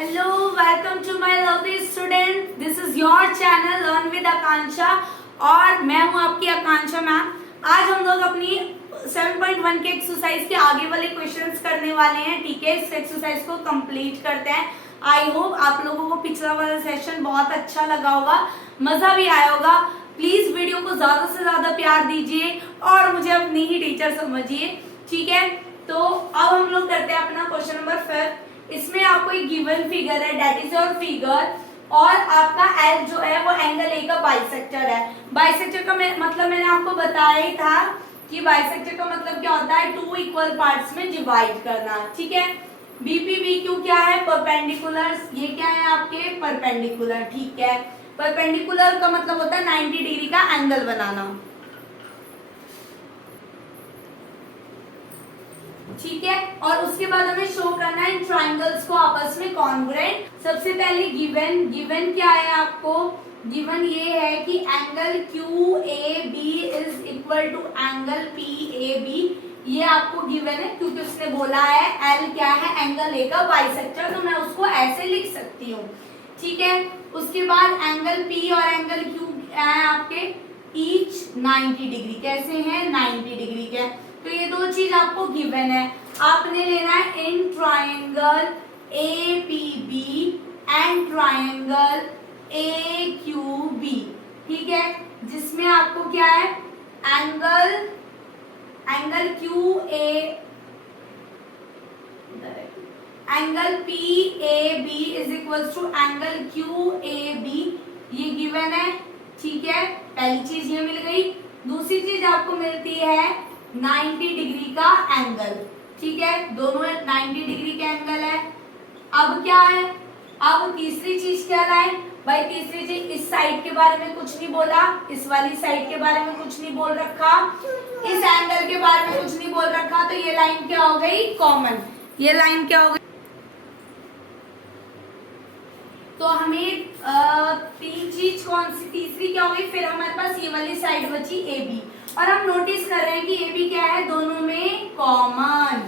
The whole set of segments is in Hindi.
Hello, welcome to my lovely student. This is your channel learn with Akanksha और मैं हूं आपकी आकांक्षा मैम। आज हम लोग अपनी 7.1 के एक्सरसाइज के आगे वाले क्वेश्चंस करने वाले हैं। ठीक है, इस एक्सरसाइज को कंप्लीट करते हैं। आई होप आप लोगों को पिछला वाला सेशन बहुत अच्छा लगा होगा, मजा भी आया होगा। प्लीज वीडियो को ज्यादा से ज्यादा प्यार दीजिए और मुझे अपनी ही टीचर समझिए। ठीक है, तो अब हम लोग करते हैं अपना क्वेश्चन नंबर 5। इसमें आपको एक गिवन फिगर है, दैट इज योर फिगर, और आपका एल जो है वो एंगल ए का बाइसेक्टर है। बाइसेक्टर का मतलब मैंने आपको बताया ही था कि बाइसेक्टर का मतलब क्या होता है, टू इक्वल पार्ट्स में डिवाइड करना। ठीक है, बीपी बीक्यू क्या है, परपेंडिकुलर। ये क्या है आपके परपेंडिकुलर। ठीक है, परपेंडिकुलर का मतलब होता है 90 डिग्री का एंगल बनाना। ठीक है, और उसके बाद हमें शो करना है इन ट्राइंगल्स को आपस में कॉन्ग्रुएंट। सबसे पहले गिवन क्या है आपको, गिवन ये है कि angle Q A B is equal to angle P A B. ये आपको गिवन है क्योंकि उसने बोला है एल क्या है, एंगल ए का बाइसेक्टर, तो मैं उसको ऐसे लिख सकती हूँ। ठीक है, उसके बाद एंगल पी और एंगल क्यू है आपके ईच 90 डिग्री। कैसे हैं, 90 डिग्री के। तो ये दो चीज आपको गिवन है। आपने लेना है in triangle A P B and triangle A Q B. ठीक है, जिसमें आपको क्या है, angle Q A, angle P A B is equal to angle Q A B. ये गिवन है। ठीक है, पहली चीज ये मिल गई। दूसरी चीज आपको मिलती है 90 डिग्री का एंगल। ठीक है, दोनों 90 डिग्री के एंगल है। अब क्या है, अब तीसरी चीज क्या लाए भाई, तीसरी चीज इस साइड के बारे में कुछ नहीं बोला, इस वाली साइड के बारे में कुछ नहीं बोल रखा, इस एंगल के बारे में कुछ नहीं बोल रखा, तो ये लाइन क्या हो गई, कॉमन। ये लाइन क्या हो गई, तो हमें तीन चीज कौन सी, तीसरी क्या हो गई, फिर हमारे पास ये वाली साइड बची ए बी, और हम नोटिस कर रहे हैं कि ए बी क्या है, दोनों में कॉमन।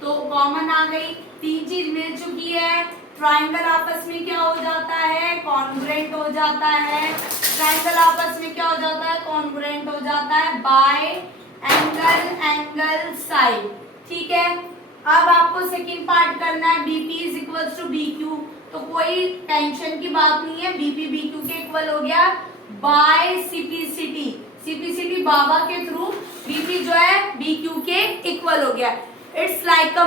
तो कॉमन आ गई, तीन चीज मिल चुकी है। ट्राइंगल आपस में क्या हो जाता है, कॉन्ग्रुएंट हो जाता है। ट्राइंगल आपस में क्या हो जाता है, कॉन्ग्रुएंट हो जाता है बाय एंगल साइड। ठीक है, अब आपको सेकंड पार्ट करना है, BP is equal to B Q. तो कोई टेंशन की बात नहीं है, बीपी बी क्यू के इक्वल हो गया बाय सीपीसीटी। सीपीसीटी बाबा के थ्रू बीपी जो है बी क्यू के इक्वल हो गया। इट्स लाइक अ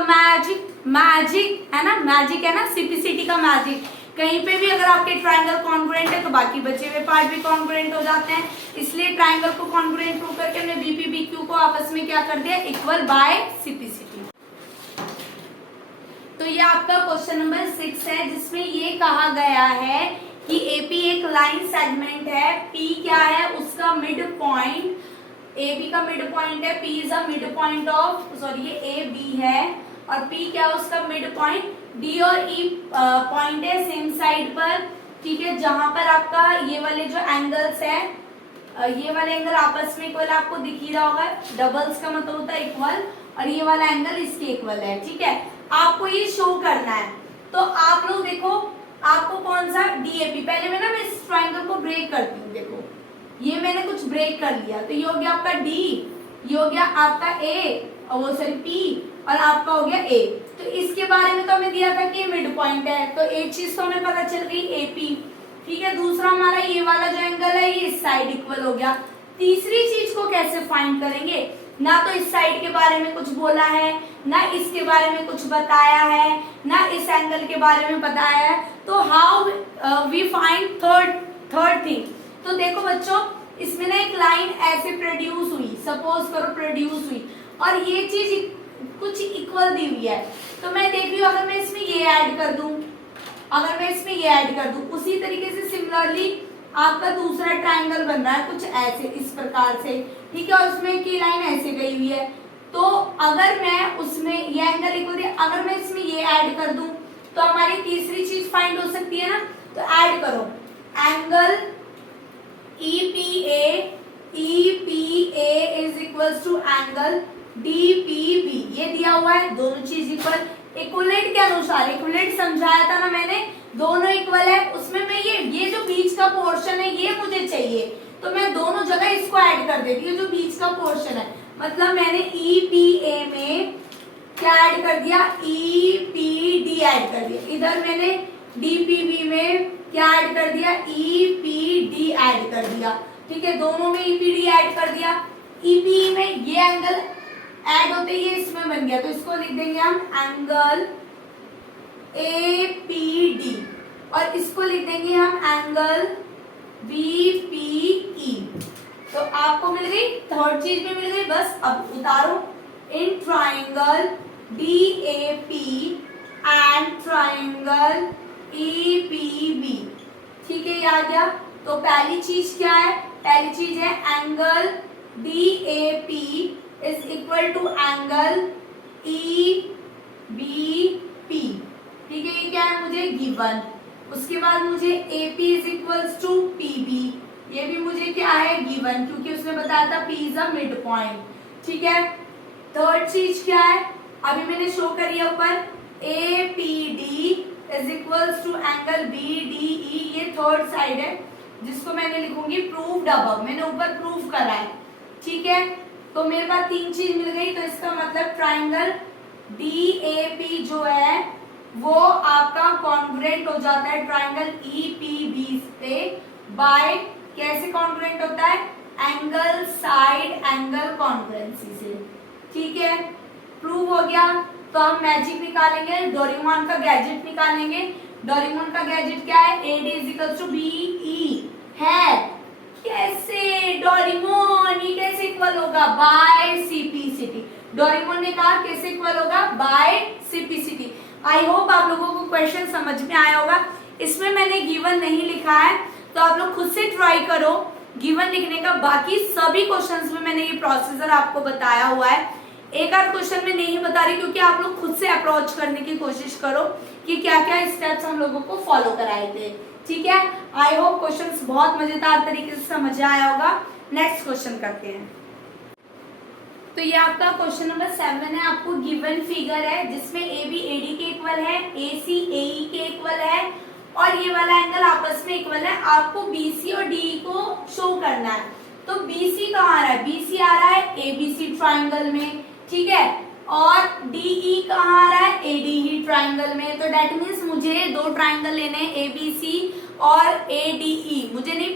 मैजिक है ना, मैजिक है ना, सीपीसीटी का मैजिक। कहीं पे भी अगर आपके ट्राइंगल कॉन्ग्रुएंट है तो बाकी बचे हुए पार्ट भी कॉन्ग्रुएंट हो जाते हैं। इसलिए ट्राइंगल को कॉन्ग्रुएंट प्रूव करके हमने बीपी बी क्यू को आपस में क्या कर दिया, इक्वल बाय सीपीसीटी। तो ये आपका क्वेश्चन नंबर 6 है, जिसमें ये कहा गया है कि एपी एक लाइन सेगमेंट है, पी क्या है, उसका मिड पॉइंट, एपी का मिड पॉइंट है, P is a mid point of, sorry ये ए बी है और पी क्या है उसका मिड पॉइंट, डी और ई पॉइंट है सेम साइड पर। ठीक है, जहां पर आपका ये वाले जो एंगल्स है, ये वाले एंगल आपस में इक्वल आपको दिख ही रहा होगा, डबल्स का मतलब होता है इक्वल, और ये वाला एंगल इसके इक्वल है। ठीक है, आपको ये शो करना है। तो आप लोग देखो, आपको कौन सा डीएपी, पहले मैं इस ट्राइंगल को ब्रेक करती हूँ। देखो ये मैंने कुछ ब्रेक कर लिया, तो ये हो गया आपका डी, ये हो गया आपका ए, और वो सॉरी पी, और आपका हो गया ए। तो इसके बारे में तो हमें दिया था कि मिड पॉइंट है, तो एक चीज तो हमें पता चल गई एपी। ठीक है, दूसरा हमारा ये वाला जो एंगल है ये इस साइड इक्वल हो गया। तीसरी चीज को कैसे फाइंड करेंगे, ना तो इस साइड के बारे में कुछ बोला है, ना इसके बारे में कुछ बताया है, ना इस एंगल के बारे में बताया है, तो how we find third thing. तो देखो बच्चों, इसमें ना एक लाइन ऐसे प्रोड्यूस हुई, सपोज करो प्रोड्यूस हुई, और ये चीज कुछ इक्वल दी हुई है। तो मैं देख रही हूँ, अगर मैं इसमें ये ऐड कर दूं, अगर मैं इसमें ये ऐड कर दूं, उसी तरीके से सिमिलरली आपका दूसरा ट्राइंगल बन रहा है कुछ ऐसे, इस प्रकार से। ठीक है, और उसमें की लाइन ऐसे गई हुई है। तो अगर मैं उसमें ये एंगल इक्वल, अगर मैं इसमें ये ऐड कर दूं तो हमारी तीसरी चीज फाइंड हो सकती है ना। तो ऐड करो angle EPA is equal to angle DPB, ये दिया हुआ है, दोनों चीज इक्वल। इक्विलेट के अनुसार, इक्विलेट समझाया था ना मैंने, दोनों इक्वल है, उसमें मैं ये जो बीच का पोर्शन है ये मुझे चाहिए, तो मैं दोनों जगह इसको ऐड कर देती हूँ, जो बीच का पोर्शन है। मतलब मैंने EPA में क्या ऐड कर दिया, EPD ऐड कर दिया। इधर मैंने DPB में क्या ऐड कर दिया, EPD ऐड कर दिया। ठीक है, दोनों में EPD ऐड कर दिया। EPE में ये एंगल ऐड होते ये इसमें बन गया, तो इसको लिख देंगे हम एंगल APD, और इसको लिख देंगे हम एंगल BPE। तो आपको मिल गई, थर्ड चीज भी मिल गई। बस अब उतारो, in triangle DAP and triangle EPB। ठीक है, ये आ गया। तो पहली चीज क्या है, पहली चीज है angle DAP is equal to angle EBP। ठीक है, ये क्या है मुझे गिवन। उसके बाद मुझे AP is equals to PB, ये भी मुझे क्या है गिवन, क्योंकि उसने बताया था P is a mid point. ठीक है, थर्ड चीज क्या है, अभी मैंने शो करी है ऊपर, APD is equals to angle BDE, ये थर्ड साइड है जिसको मैंने लिखूंगी प्रूव्ड अबव, मैंने ऊपर प्रूव करा है। ठीक है, तो मेरे पास तीन चीज मिल गई, तो इसका मतलब ट्राइंगल DAP जो है वो आपका कॉन्ग्रुएंट हो जाता है ट्राइंगल EPB पे बाय, कैसे कॉन्ग्रुएंट होता है, एंगल साइड एंगल कॉन्ग्रुएंसी से। ठीक है, प्रूव हो गया। तो हम मैजिक निकालेंगे, डोरेमोन का गैजेट निकालेंगे। डोरेमोन का गैजेट क्या है, AD is equal to BE है। कैसे डोरेमोन, ये कैसे इक्वल होगा, बाय CPCT। डोरेमोन ने कहा कैसे इक्वल होगा, बाय CPCT। आई होप आप लोगों को क्वेश्चन समझ में आया होगा। इसमें मैंने गिवन नहीं लिखा है, तो आप लोग खुद से ट्राई करो गिवन लिखने का। बाकी सभी क्वेश्चंस में मैंने ये प्रोसीजर आपको बताया हुआ है। एक आध क्वेश्चन में नहीं बता रही, क्योंकि आप लोग खुद से अप्रोच करने की कोशिश करो कि क्या क्या स्टेप्स हम लोगों को फॉलो कराए थे। ठीक है, आई होप क्वेश्चंस बहुत मजेदार तरीके से समझ आया होगा। नेक्स्ट क्वेश्चन करते हैं। तो ये आपका क्वेश्चन नंबर 7 है। आपको गिवन फिगर है जिसमें AB AD के इक्वल है, AC AE के इक्वल है, और ये वाला एंगल आपस में इक्वल है। आपको BC और DE को शो करना है। तो BC कहाँ आ रहा है, BC आ रहा है ABC ट्राइंगल में। ठीक है, और DE कहाँ आ रहा है, ADE ट्राइंगल में। तो डेट मीन्स मुझे दो ट्राइंगल लेने हैं, ABC और ADE। मुझे नहीं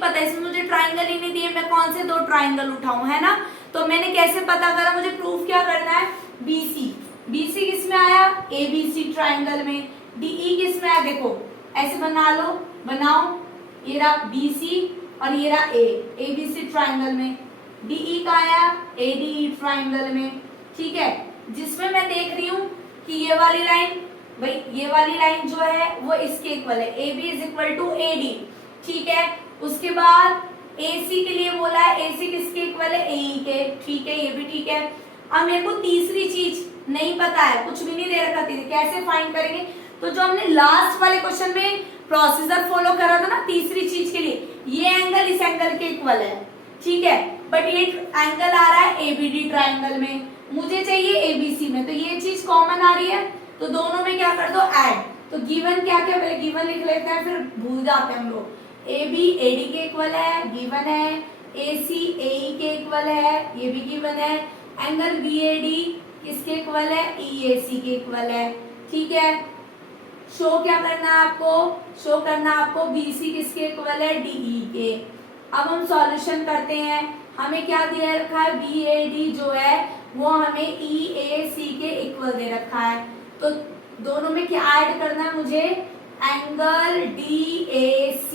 पता इसमें मुझे ट्राइंगल ही नहीं दिए, मैं कौन से दो ट्राइंगल उठाऊं, है ना। तो मैंने कैसे पता करा, मुझे प्रूफ क्या करना है, BC किस में आया, ABC ट्राइंगल में। DE किस में आया, देखो ऐसे बनाओ, ये रहा BC और ये रहा ABC ट्राइंगल में। DE का आया ADE ट्राइंगल में। ठीक है, जिसमें मैं देख रही हूँ कि ये वाली लाइन जो है वो इसके इक्वल है, AB is equal to AD। ठीक है, उसके बाद AC के लिए बोला है, AC किसके इक्वल है, AE के। ठीक है, ये भी ठीक है। अब मेरे को तीसरी चीज नहीं पता है, कुछ भी नहीं दे रखा थी, कैसे फाइंड करेंगे। तो जो हमने लास्ट वाले क्वेश्चन में प्रोसीजर फॉलो करा था ना तीसरी चीज के लिए, ये एंगल इस एंगल के इक्वल है। ठीक है, बट ये एंगल आ रहा है ABD ट्राइंगल में, मुझे चाहिए ABC में। तो ये चीज कॉमन आ रही है, तो दोनों में क्या कर दो, ऐड। तो गिवन क्या क्या, पहले गिवन लिख लेते हैं, फिर भूल जाते हैं हम लोग। AB AD के इक्वल है, गिवन है। AC AE के इक्वल है, ये भी गिवन है। एंगल BAD किसके इक्वल है, EAC के इक्वल है। ठीक है, शो क्या करना है आपको, BC किसके इक्वल है, DE के। अब हम सॉल्यूशन करते हैं। हमें क्या दिया रखा है, BAD जो है वो हमें EAC के इक्वल दे रखा है। तो दोनों में क्या ऐड करना है मुझे, एंगल DAC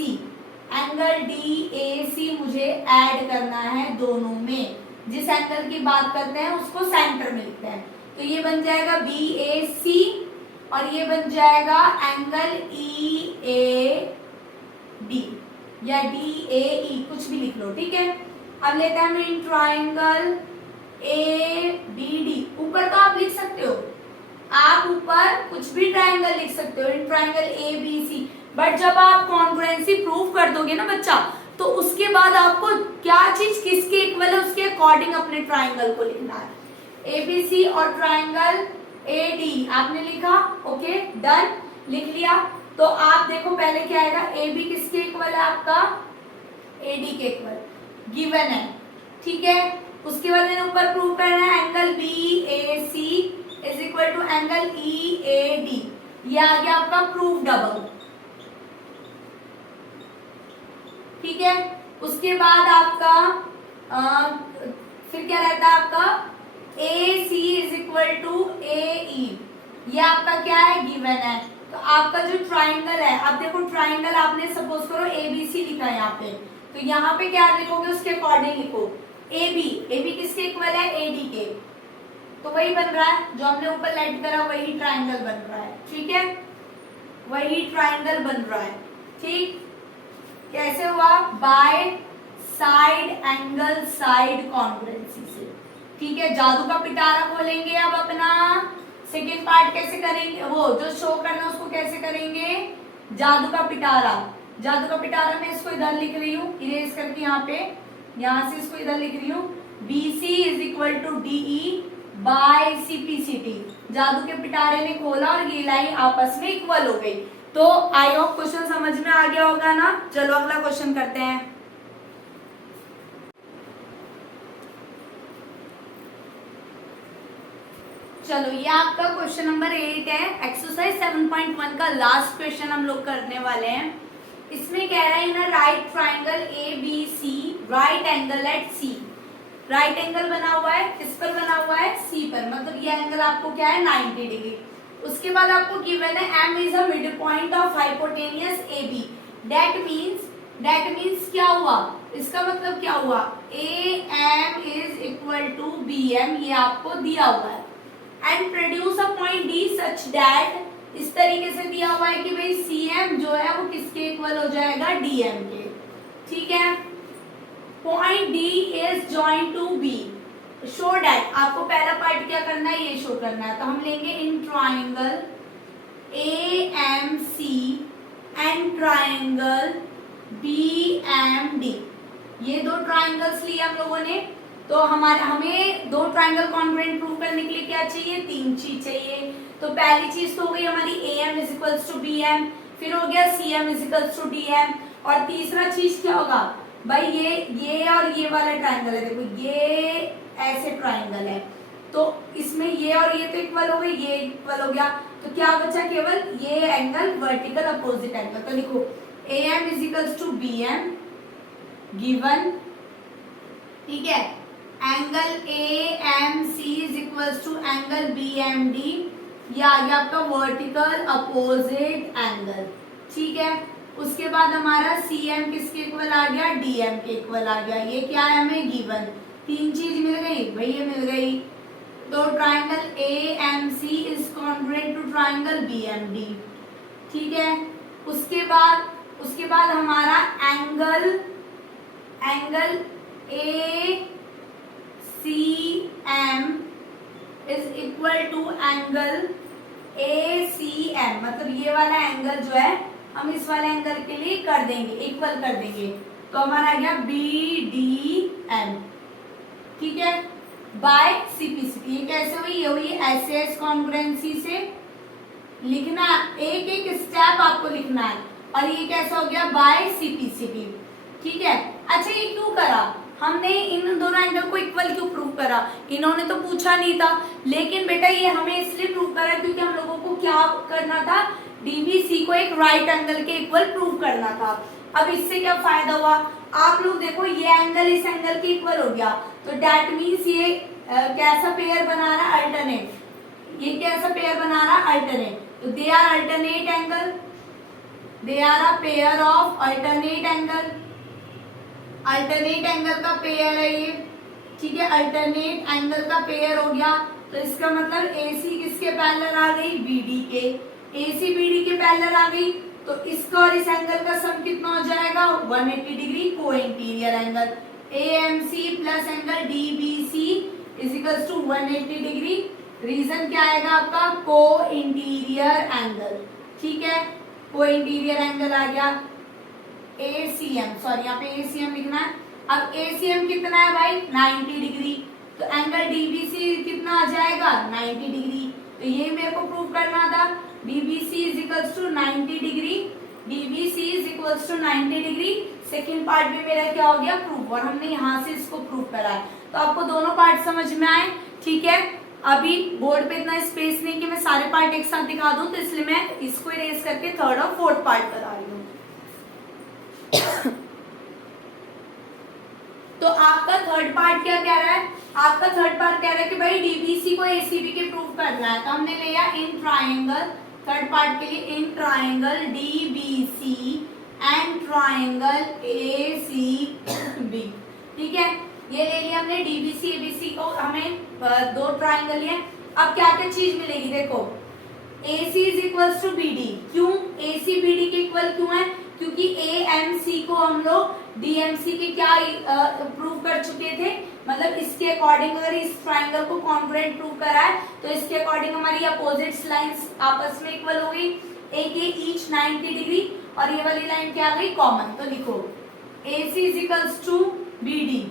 मुझे ऐड करना है दोनों में। जिस एंगल की बात करते हैं उसको सेंटर में लिखते हैं। तो ये बन जाएगा BAC और ये बन जाएगा एंगल EAD या DAE, कुछ भी लिख लो। ठीक है, अब लेते हैं हम इन ट्राइंगल ABD। ऊपर का आप लिख सकते हो, आप ऊपर कुछ भी ट्राइंगल लिख सकते हो, इन ट्राइंगल ABC। बट जब आप कॉन्ग्रुएंसी प्रूव कर दोगे ना बच्चा, तो उसके बाद आपको क्या चीज किसके इक्वल है उसके अकॉर्डिंग अपने ट्राइंगल को लिखना है। ABC और ट्राइंगल AD आपने लिखा, ओके डन, लिख लिया। तो आप देखो पहले क्या आएगा, AB किसके इक्वल है आपका, AD के इक्वल गिवन है, ठीक है। उसके बाद मैंने ऊपर प्रूव करना है angle BAC is equal to angle EAD, ये आ गया आपका प्रूफ डबल, ठीक है। उसके बाद आपका फिर क्या रहता है आपका AC is equal to AE, ये आपका क्या है गिवन है। तो आपका जो ट्राइंगल है, अब देखो ट्राइंगल आपने सपोज करो ABC लिखा है यहाँ पे, तो यहाँ पे क्या लिखोगे उसके अकॉर्डिंग लिखो, AB किसके इक्वल है, AD के, तो वही बन रहा है जो हमने ऊपर लेट करा, वही ट्राइंगल बन रहा है, ठीक है, वही ट्राइंगल बन रहा है, ठीक। कैसे हुआ, by side angle side congruency से, ठीक है। जादू का पिटारा खोलेंगे अब अपना सेकेंड पार्ट, कैसे करेंगे वो जो शो करना उसको कैसे करेंगे, जादू का पिटारा। जादू का पिटारा मैं इसको इधर लिख रही हूँ इरेज करके, यहाँ पे यहाँ से इसको इधर लिख रही हूँ, BC is equal to DE by CPCT। जादू के पिटारे ने खोला और ये लाइन आपस में इक्वल हो गई। तो आई होप क्वेश्चन समझ में आ गया होगा ना। चलो अगला क्वेश्चन करते हैं। चलो ये आपका क्वेश्चन नंबर 8 है, एक्सरसाइज 7.1 का लास्ट क्वेश्चन हम लोग करने वाले हैं। इसमें कह रहा है in right triangle ABC right angle at C, right angle बना हुआ है, किस पर बना हुआ है, C पर, मतलब ये एंगल आपको क्या है 90 डिग्री। उसके बाद आपको गिवन है M is a mid point of hypotenuse AB, that means क्या हुआ, इसका मतलब क्या हुआ, AM is equal to BM, ये आपको दिया हुआ है, and produce a point D such that, इस तरीके से दिया हुआ है कि भाई CM जो है वो किसके इक्वल हो जाएगा, DM के, ठीक है। Point D is joint to B, show that, आपको पहला पार्ट क्या करना है, ये शो करना है। तो हम लेंगे in triangle AMC and triangle BMD, ये दो ट्राइंगल्स लिए हम लोगों ने। तो हमें दो ट्राइंगल कॉन्ग्रुएंट प्रूव करने के लिए क्या चाहिए, तीन चीज चाहिए। तो पहली चीज तो हो गई हमारी AM is equals to BM, फिर हो गया CM is equals to DM, और तीसरा चीज क्या होगा भाई, ये और ये वाला ट्राइंगल है, देखो ये ऐसे ट्राइंगल है, तो इसमें ये और ये तो इक्वल हो गई, ये इक्वल हो गया, तो क्या बचा, केवल ये एंगल वर्टिकल अपोजिट एंगल। तो लिखो AM is equals to BM given, ठीक है, angle AMC is equals to angle BMD, ये आ गया आपका वर्टिकल अपोजिट एंगल, ठीक है। उसके बाद हमारा CM किसके इक्वल आ गया, DM के इक्वल आ गया, ये क्या है हमें गिवन, तीन चीज मिल गई भाई, ये मिल गई। तो triangle AMC is congruent to triangle BMD, ठीक है। उसके बाद हमारा angle ACM is equal to angle ACM, मतलब ये वाला एंगल जो है हम इस वाले एंगल के लिए कर देंगे, इक्वल कर देंगे, तो हमारा आ गया BDM, ठीक है, बाय CPCT। ये कैसे हुई, ये हुई SAS कॉन्ग्रुएंसी से, लिखना एक एक स्टेप आपको लिखना है, और ये कैसा हो गया बाय CPCT, ठीक है। अच्छा ये क्यों करा हमने, इन दोनों एंगल को इक्वल क्यों प्रूव करा, इन्होंने तो पूछा नहीं था, लेकिन बेटा ये हमें इसलिए प्रूव करा क्योंकि हम लोगों को क्या करना था, DBC को एक राइट एंगल के इक्वल प्रूव करना था। अब इससे क्या फायदा हुआ, आप लोग देखो ये एंगल इस एंगल के इक्वल हो गया, तो दैट मीन्स ये कैसा पेयर बना रहा है, अल्टरनेट, ये कैसा पेयर बना रहा है, अल्टरनेट, तो they are alternate angle, they are a pair of alternate angle, alternate angle का पेयर है ये, ठीक है, अल्टरनेट एंगल का पेयर हो गया। तो इसका मतलब AC किसके पैरेलल आ गई, BD के, AC BD के पैरेलल आ गई, तो इसका और इस एंगल का सम कितना हो जाएगा 180 डिग्री, को interior angle AMC plus angle DBC is equals to 180 degree. Reason क्या आएगा आपका, को इंटीरियर एंगल, ठीक है, को इंटीरियर एंगल आ गया। ACM, सॉरी यहाँ पे ACM लिखना है। अब ACM कितना है भाई 90 डिग्री, तो एंगल DBC कितना आ जाएगा 90 डिग्री। तो ये मेरे को प्रूव करना था। DBC is equals to 90 degree, DBC is equals to 90 degree. Second part भी मेरा क्या हो गया, प्रूव, और हमने यहाँ से इसको प्रूव करा है। तो आपको दोनों पार्ट समझ में आए, ठीक है। अभी बोर्ड पे इतना स्पेस नहीं कि मैं सारे पार्ट एक साथ दिखा दूं, तो इसलिए मैं इसको इरेज करके थर्ड और फोर्थ पार्ट बता रही हूँ। तो आपका थर्ड पार्ट क्या कह रहा है, आपका थर्ड पार्ट कह रहा है कि भाई डीबीसी को एसीबी के प्रूव करना है। तो हमने लिया इन ट्राइंगल, थर्ड पार्ट के लिए in triangle DBC and triangle ACB, ठीक है। ये ले लिया हमने डीबीसी एबीसी को, हमें दो ट्राइंगल लिए। अब क्या क्या चीज मिलेगी, देखो AC is equal to BD, क्यों AC BD के इक्वल क्यों है, क्योंकि AMC को हम लोग DMC के क्या प्रूव कर चुके थे, मतलब इसके अकॉर्डिंग अगर इस ट्राइंगल को कॉन्ग्रुएंट प्रूव करा है तो इसके अकॉर्डिंग हमारी अपोजिट लाइंस आपस में इक्वल हो गई, एक ईच 90 डिग्री, और ये वाली लाइन क्या आ गई, कॉमन। तो लिखो AC is equals to BD,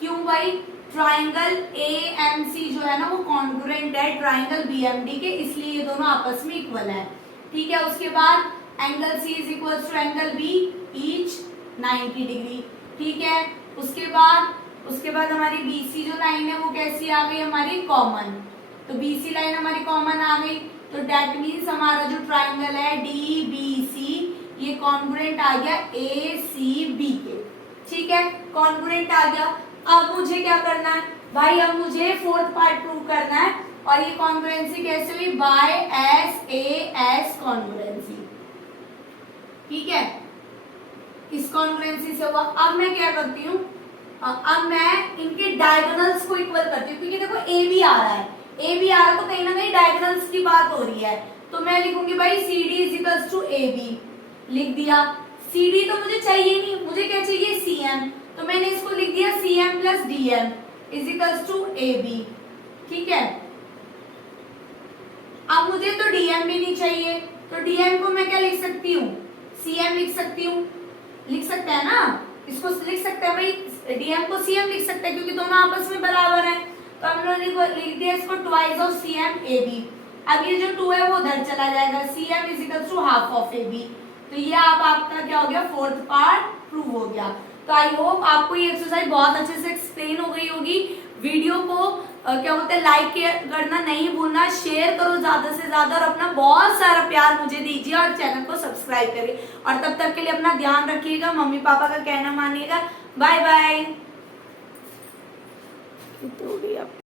क्यों भाई, ट्राइंगल AMC जो है ना वो कॉन्ग्रुएंट है ट्राइंगल BMD के, इसलिए ये दोनों आपस में इक्वल है, ठीक है। उसके बाद angle C is equal to angle B each 90 degree, ठीक है। उसके बाद हमारी BC जो लाइन है वो कैसी आ गई, हमारी कॉमन। तो BC लाइन हमारी कॉमन आ गई, तो डेट मीन्स हमारा जो ट्राइंगल है DBC ये कॉन्ग्रुएंट आ गया ACB के, ठीक है, कॉन्ग्रुएंट आ गया। अब मुझे क्या करना है भाई, अब मुझे फोर्थ पार्ट प्रूव करना है, और ये कॉन्ग्रुएंसी कैसे हुई, बाय SAS कॉन्ग्रुएंसी, ठीक है, इस कॉन्ग्रुएंसी से हुआ। अब मैं क्या करती हूँ, अब मैं इनके डायगोनल्स को इक्वल करती हूँ, क्योंकि देखो AB आ रहा है, AB आ रहा है तो कहीं ना कहीं डायगोनल्स की बात हो रही है। तो मैं लिखूंगी भाई CD is equals to AB, लिख दिया। CD तो मुझे चाहिए नहीं, मुझे क्या चाहिए, CM, तो मैंने इसको लिख दिया CM plus DM is equals to AB, ठीक है। अब मुझे तो DM भी नहीं चाहिए, तो DM को मैं क्या लिख सकती हूँ, CM लिख सकती हूँ, लिख सकते हैं ना, इसको लिख सकते हैं भाई, DM को CM लिख सकते हैं क्योंकि दोनों आपस में बराबर है। तो हम लोग लिख दिया इसको ट्वाइस ऑफ CM AB। अब ये जो 2 है वो उधर चला जाएगा, CM is equals to half of AB। तो ये आपका क्या हो गया, फोर्थ पार्ट प्रूव हो गया। तो आई होप आपको ये एक्सरसाइज बहुत अच्छे से एक्सप्लेन हो गई होगी। वीडियो को क्या बोलते हैं, लाइक करना नहीं भूलना, शेयर करो ज्यादा से ज्यादा, और अपना बहुत सारा प्यार मुझे दीजिए, और चैनल को सब्सक्राइब करिए। और तब तक के लिए अपना ध्यान रखिएगा, मम्मी पापा का कहना मानिएगा। Bye bye.